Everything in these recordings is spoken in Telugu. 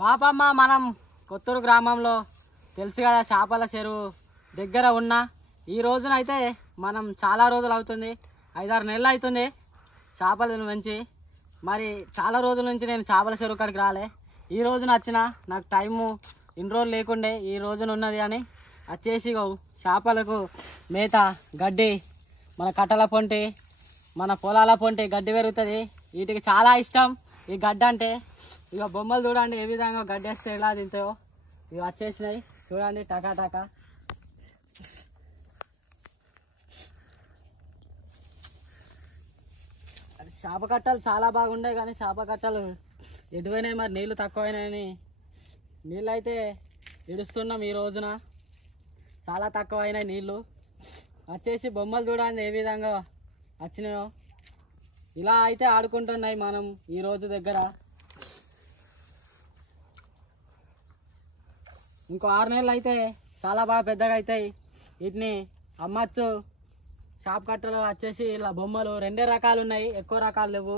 బాపమ్మ మనం కొత్తూరు గ్రామంలో తెలుసు కదా చేపల చెరువు దగ్గర ఉన్న ఈ రోజునైతే మనం చాలా రోజులు అవుతుంది, 5-6 నెలలు అవుతుంది చేపలను పెంచి. మరి చాలా రోజుల నుంచి నేను చేపల చెరువు కాడికి రాలే. ఈ రోజున వచ్చిన నాకు టైము ఇన్ని రోజులు లేకుండే, ఈ రోజున ఉన్నది అని వచ్చేసి చేపలకు మేత గడ్డి, మన కట్టల పొంటి మన పొలాల పొంటి గడ్డి పెరుగుతుంది. వీటికి చాలా ఇష్టం ఈ గడ్డి అంటే. ఇక బొమ్మలు చూడండి ఏ విధంగా గడ్డి వేస్తే ఎలా తింటాయో. ఇక వచ్చేసినాయి చూడండి టకా టకా. చేప కట్టలు చాలా బాగుండే కానీ చేప కట్టలు ఎటువైనాయి, మరి నీళ్ళు తక్కువైనాయని నీళ్ళు అయితే ఇడుస్తున్నాం. ఈ రోజున చాలా తక్కువ అయినాయి నీళ్ళు. వచ్చేసి బొమ్మలు చూడండి ఏ విధంగా వచ్చినాయో. ఇలా అయితే ఆడుకుంటున్నాయి మనం ఈ రోజు దగ్గర. ఇంకో 6 నెలలు అయితే చాలా బాగా పెద్దగా అవుతాయి. వీటిని అమ్మచ్చు. చేప కట్టలు వచ్చేసి ఇలా బొమ్మలు 2 రకాలు ఉన్నాయి, ఎక్కువ రకాలు లేవు.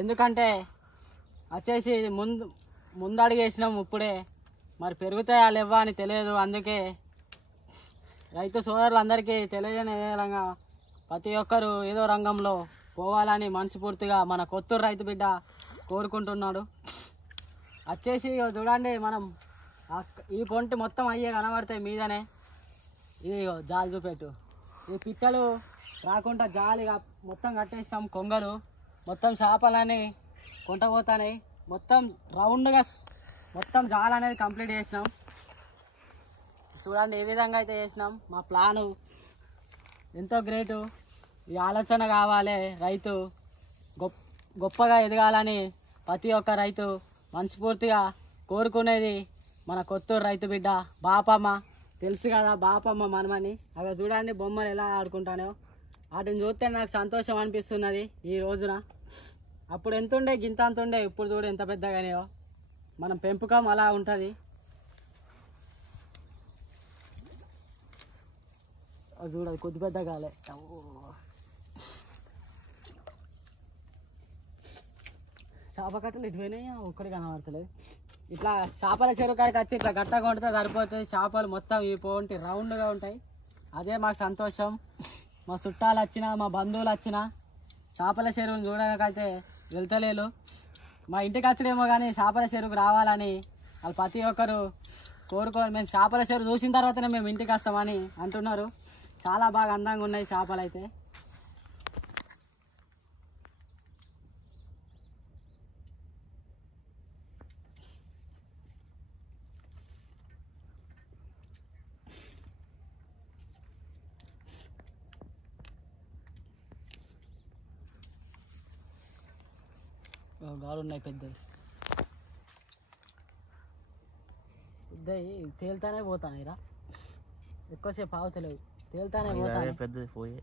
ఎందుకంటే వచ్చేసి ముందడుగు వేసినాం ఇప్పుడే, మరి పెరుగుతాయా లేవా అని తెలియదు. అందుకే రైతు సోదరులందరికీ తెలియజేయని విధంగా ప్రతి ఒక్కరు ఏదో రంగంలో పోవాలని మనస్ఫూర్తిగా మన కొత్తూరు రైతు బిడ్డ కోరుకుంటున్నాడు. వచ్చేసి చూడండి మనం ఈ పొంటి మొత్తం అయ్యే కనబడతాయి మీదనే. ఇది జాలి చూపెట్టు. ఈ పిట్టలు రాకుండా జాలి మొత్తం కట్టేస్తాం. కొంగలు మొత్తం చేపలని కొంటపోతాయి. మొత్తం రౌండ్గా మొత్తం జాలి అనేది కంప్లీట్ చేసినాం. చూడండి ఏ విధంగా అయితే చేసినాం. మా ప్లాను ఎంతో గ్రేటు. ఈ ఆలోచన కావాలి, రైతు గొప్పగా ఎదగాలని ప్రతి ఒక్క రైతు మనస్ఫూర్తిగా కోరుకునేది మన కొత్తూరు రైతు బిడ్డ బాపమ్మ. తెలుసు కదా బాపమ్మ మనమని. అక్కడ చూడండి బొమ్మలు ఎలా ఆడుకుంటానో. వాటిని చూస్తే నాకు సంతోషం అనిపిస్తున్నది ఈ రోజున. అప్పుడు ఎంత ఉండే గింత అంత ఉండే, ఇప్పుడు చూడు ఎంత పెద్దగానేయో. మనం పెంపకం అలా ఉంటుంది. చూడదు కొద్ది పెద్దగాలే. చేప కట్టలు ఇటువైనాయి, ఒక్కడి కనబడతలేదు. ఇట్లా చేపల చెరువు కాడికి వచ్చి ఇట్లా గట్ట కొడితే సరిపోతాయి. చేపలు మొత్తం ఈ పోంటి రౌండ్గా ఉంటాయి. అదే మాకు సంతోషం. మా చుట్టాలు వచ్చినా మా బంధువులు వచ్చినా చేపల చెరువుని చూడడానికైతే వెళ్తలేరు. మా ఇంటికి వచ్చడేమో కానీ చేపల చెరువుకు రావాలని వాళ్ళు ప్రతి ఒక్కరు కోరుకోని, మేము చేపల చెరువు చూసిన తర్వాతనే మేము ఇంటికి వస్తామని అంటున్నారు. చాలా బాగా అందంగా ఉన్నాయి చేపలు అయితే. గాలు ఉన్నాయి పెద్దవి పెద్దవి. తేలుతానే పోతాను రా, ఎక్కువసేపు ఆగుతలేవు. తేలుతానే పోతాను. పెద్దది పోయే